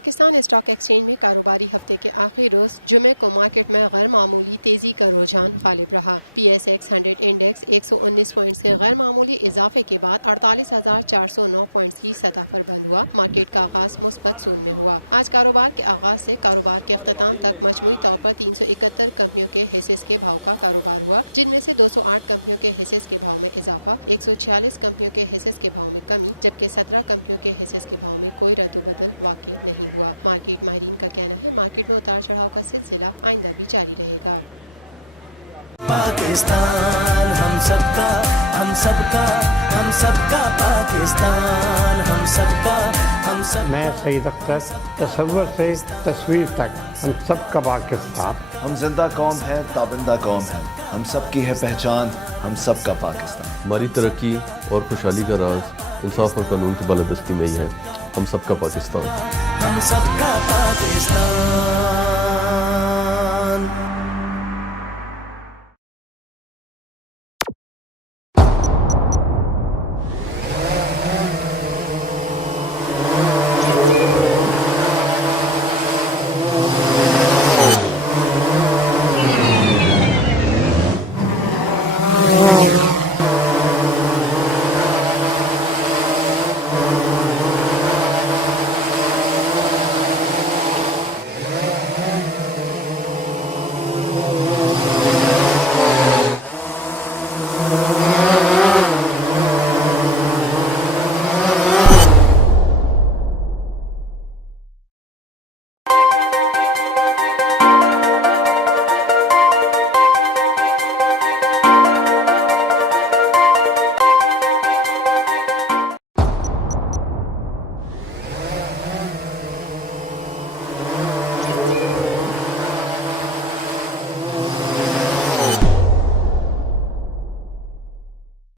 Pakistan stock exchange में कारोबारी हफ्ते के आखिरी रोज जुमे को मार्केट में गैर मामूली तेजी का रुझान गालिब रहा। PSX 100 इंडेक्स 119 पॉइंट्स के गैर मामूली इजाफे के बाद 48,409 पॉइंट्स की सतह पर बंद हुआ। मार्केट का आगाज मुस्बत सून में हुआ। आज कारोबार के आगाज से कारोबार के अख्ताम तक मजमूई तौर पर 371 कंपनियों के हिस्सेस के भाव का कारोबार हुआ, जिनमें से 208 कंपनियों के हिस्सेस के भाव में इजाफा, 146 कंपनियों के हिस्सेस के भाव में कमी, जबकि 17 कंपनियों के हिस्सेस के भाव में कोई रद्दोबदल वाक़ई नहीं हुआ। मार्केट माहिरीन का कहना है मार्केट में उतार चढ़ाव का सिलसिला आइंदा भी जारी रहेगा। पाकिस्तान हम सबका, हम सबका, हम सबका पाकिस्तान, हम सबका, हम सब। मैं सईद अख्तर, तसव्वुर से तस्वीर तक हम सबका पाकिस्तान। हम जिंदा कौम है, ताबिंदा कौम है, हम सबकी है पहचान, हम सबका पाकिस्तान। हमारी तरक्की और खुशहाली का राज इंसाफ और कानून की बालादस्ती में ही है। हम सबका पाकिस्तान, हम सबका पाकिस्तान।